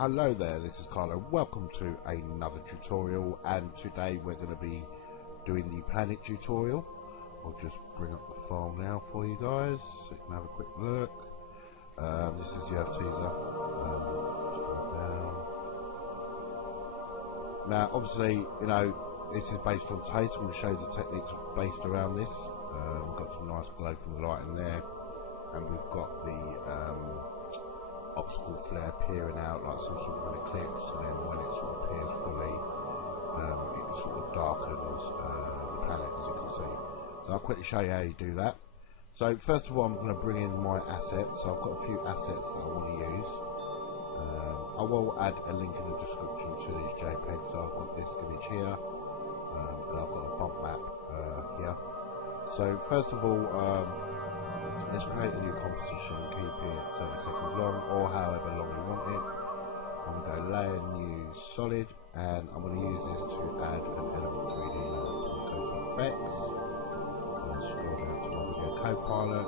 Hello there, this is Carlo. Welcome to another tutorial, and today we're going to be doing the planet tutorial. I'll just bring up the file now for you guys so you can have a quick look. This is your teaser. Now obviously, you know, this is based on taste. I'm going to show you the techniques based around this. We've got some nice glow from the light in there, and we've got the optical flare peering out like some sort of an eclipse, and then when it sort of appears fully, it sort of darkens the planet, as you can see. So I'll quickly show you how you do that. So first of all, I'm going to bring in my assets. So I've got a few assets that I want to use. I will add a link in the description to these JPEGs. So I've got this image here, and I've got a bump map here. So first of all, let's create a new composition and keep it 30 seconds long, or however long you want it. I'm going to go layer, new, solid, and I'm going to use this to add an element 3D layer. So I'm going to go to effects, I'm going to scroll down to my video copilot,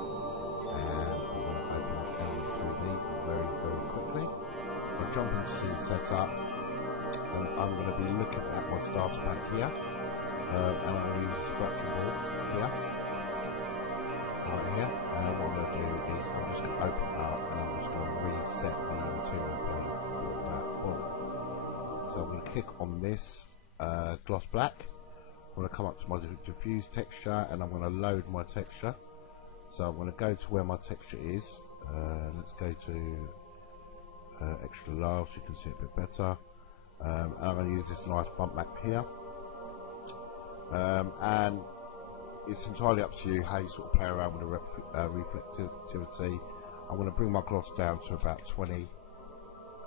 and I'm going to open up element 3D very quickly. I'll jump into scene setup, and I'm going to be looking at my starter pack here, and I'm going to use the structure board here. Right here, and what I'm going to do is I'm just going to open it up, and I'm just going to reset the material pane for that board. So I'm going to click on this gloss black. I'm going to come up to my diffuse texture, and I'm going to load my texture. So I'm going to go to where my texture is. Let's go to extra large so you can see it a bit better. And I'm going to use this nice bump map here. And it's entirely up to you how you sort of play around with the reflectivity. I'm going to bring my gloss down to about 20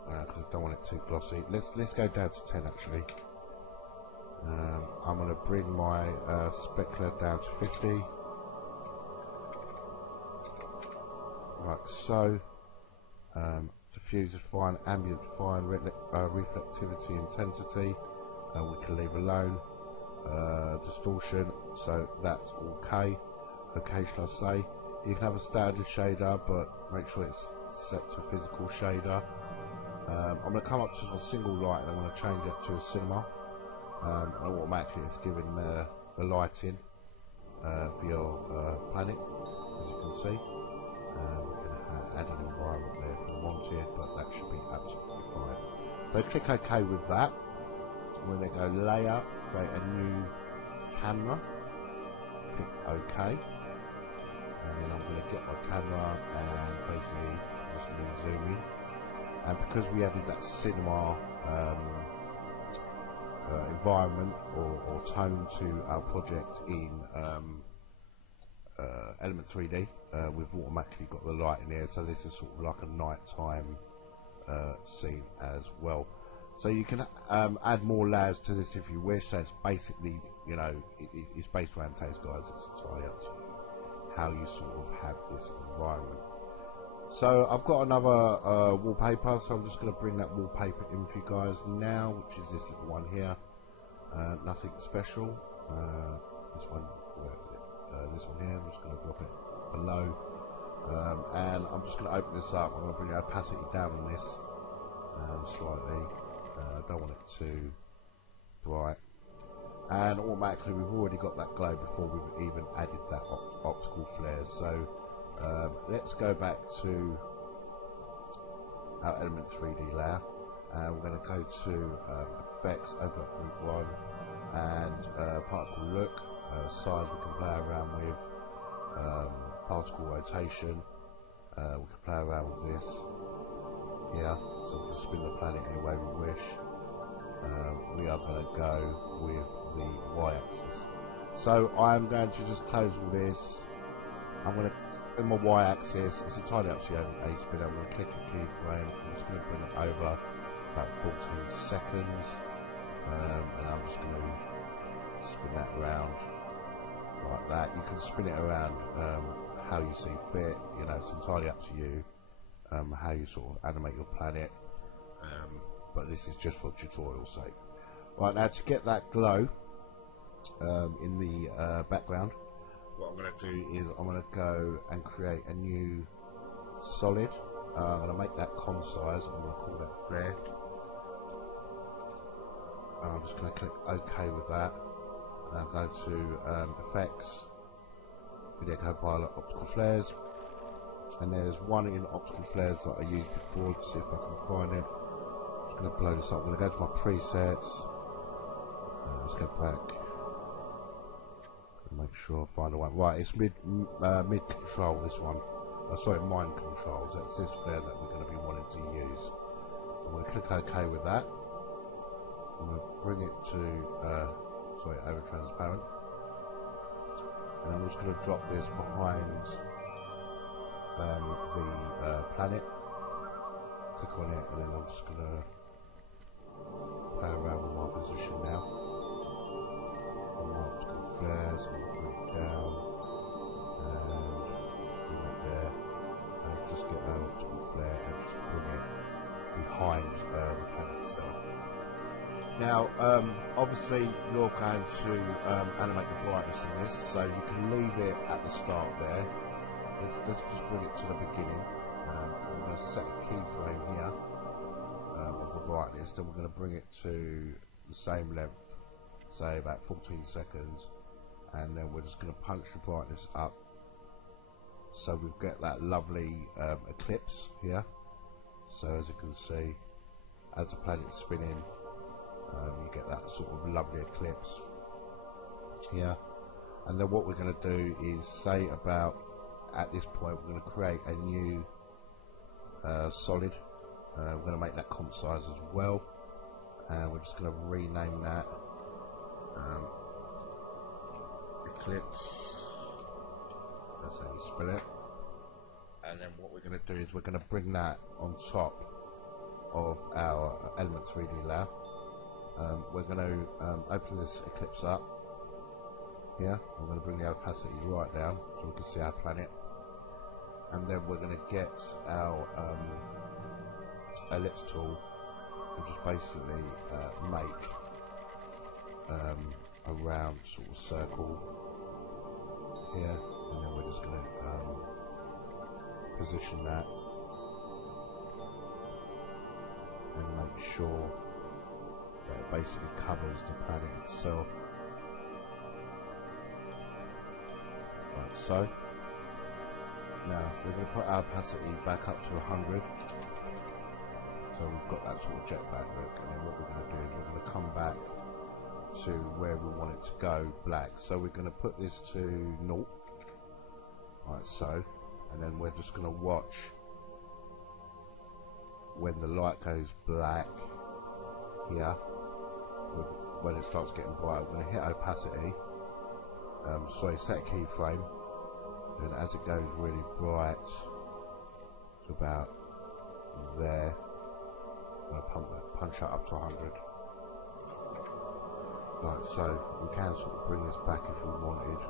because I don't want it too glossy. Let's go down to 10 actually. I'm going to bring my specular down to 50, like so. Diffuser fine, ambient fine, reflectivity intensity we can leave alone. Distortion, so that's okay. Shall I say? You can have a standard shader, but make sure it's set to physical shader. I'm going to come up to a single light, and I'm going to change it to a cinema. And automatically it's giving the lighting for your planet, as you can see. We can add an environment there if we wanted, but that should be absolutely fine. So click OK with that. I'm going to go layer, create a new camera, click OK, and then I'm going to get my camera and basically just going to zoom in. And because we added that cinema environment or tone to our project in Element 3D, we've automatically got the light in here, so this is sort of like a nighttime scene as well. So you can add more layers to this if you wish. So it's basically, you know, it's based around taste, guys. It's entirely up to you how you sort of have this environment. So I've got another wallpaper, so I'm just going to bring that wallpaper in for you guys now, which is this little one here. Nothing special. This one, where is it? This one here. I'm just going to drop it below, and I'm just going to open this up. I'm going to bring the opacity down on this slightly. I don't want it too bright, and automatically we've already got that glow before we've even added that optical flares. So let's go back to our element 3D layer, and we're going to go to effects, open up group 1, and particle look, size we can play around with, particle rotation, we can play around with this here, so we can spin the planet any way we wish. We are going to go with the y-axis. So I'm going to just close all this. I'm going to, in my y-axis, it's entirely up to you how you spin it. I'm going to click a keyframe. I'm just going to bring it over about 14 seconds, and I'm just going to spin that around like that. You can spin it around how you see fit. You know, it's entirely up to you how you sort of animate your planet, but this is just for tutorial sake. Right, now to get that glow in the background, what I'm going to do is I'm going to go and create a new solid I'm going to make that concise. I'm going to call that flare. I'm just going to click OK with that. And I'll go to Effects, Video Copilot, Optical Flares. And there's one in Optical Flares that I used before. Let's see if I can find it. I'm just going to blow this up. I'm going to go to my presets. Let's go back. Make sure I find the one. Right, it's mid control. This one. Sorry, mind controls. That's this flare that we're going to be wanting to use. I'm going to click OK with that. I'm going to bring it to over transparent, and I'm just going to drop this behind the planet. Click on it, and then I'm just going to play around with my position now. On my optical flares, I'm going to bring it down and bring it there, and just get that optical flare and just bring it behind the planet itself. Now, obviously, you're going to animate the brightness in this, so you can leave it at the start there. Let's just bring it to the beginning. We're going to set a keyframe here of the brightness, then we're going to bring it to the same length, say about 14 seconds, and then we're just going to punch the brightness up so we get that lovely eclipse here. So as you can see, as the planet's spinning, you get that sort of lovely eclipse here. And then what we're going to do is say about, at this point, we're going to create a new solid. We're going to make that comp size as well, and we're just going to rename that eclipse. That's how you spell it. And then what we're going to do is we're going to bring that on top of our element 3D layer. We're going to open this eclipse up here. I'm going to bring the opacity right down so we can see our planet, and then we're going to get our ellipse tool and just basically make a round sort of circle here, and then we're just going to position that and make sure that it basically covers the planet itself, like so. Now we're going to put our opacity back up to 100, so we've got that sort of jetpack look, and then what we're going to do is we're going to come back to where we want it to go, black. So we're going to put this to 0, like so, and then we're just going to watch when the light goes black here. When it starts getting bright, we're going to hit opacity, set keyframe, and as it goes really bright to about there, I'm going to punch that up to 100, like so. We can sort of bring this back if we wanted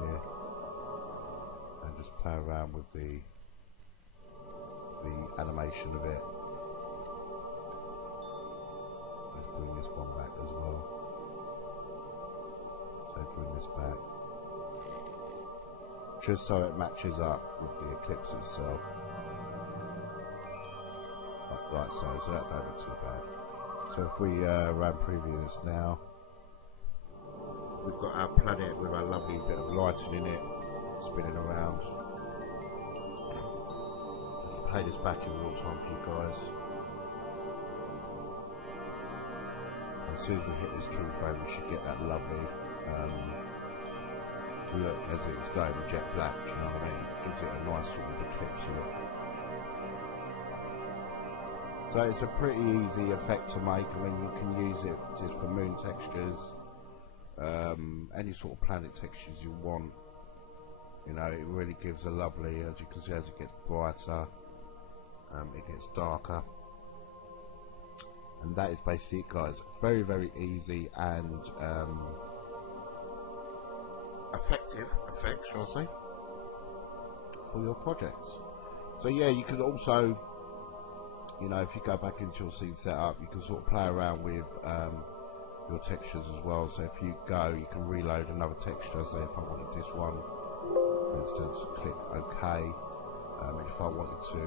here, and just play around with the animation of it. Let's bring this one back as well. So bring this back, just so it matches up with the eclipse itself. Like so, so that don't look too bad. So if we ran preview this now, we've got our planet with our lovely bit of lighting in it, spinning around. I'll play this back in real time for you guys. As soon as we hit this keyframe, we should get that lovely look as it's going jet black, do you know what I mean? It gives it a nice sort of eclipse look. So it's a pretty easy effect to make. I mean, you can use it just for moon textures, any sort of planet textures you want. You know, it really gives a lovely, as you can see, as it gets brighter, it gets darker. And that is basically it, guys. Very, very easy and effective effect, shall I say, for your projects. So yeah, you can also, you know, if you go back into your scene setup, you can sort of play around with your textures as well. So if you go, you can reload another texture. Say if I wanted this one, for instance, click OK, And if I wanted to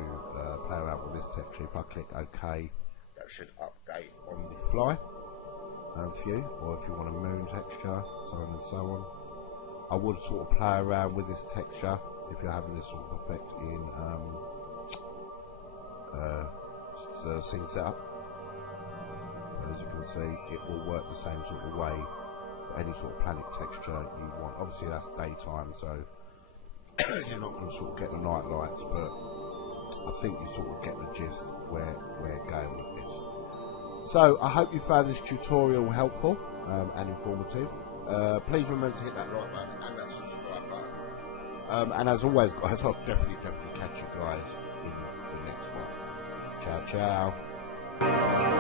play around with this texture, if I click OK, that should update on the fly for you. Or if you want a moon texture, so on and so on. I would sort of play around with this texture if you're having this sort of effect in scene setup. As you can see, it will work the same sort of way for any sort of planet texture you want. Obviously that's daytime, so you're not going to sort of get the night lights, but I think you sort of get the gist where we're going with this. So I hope you found this tutorial helpful and informative. Please remember to hit that like button and that subscribe button. And as always, guys, I'll definitely catch you guys in the next one. Ciao, ciao.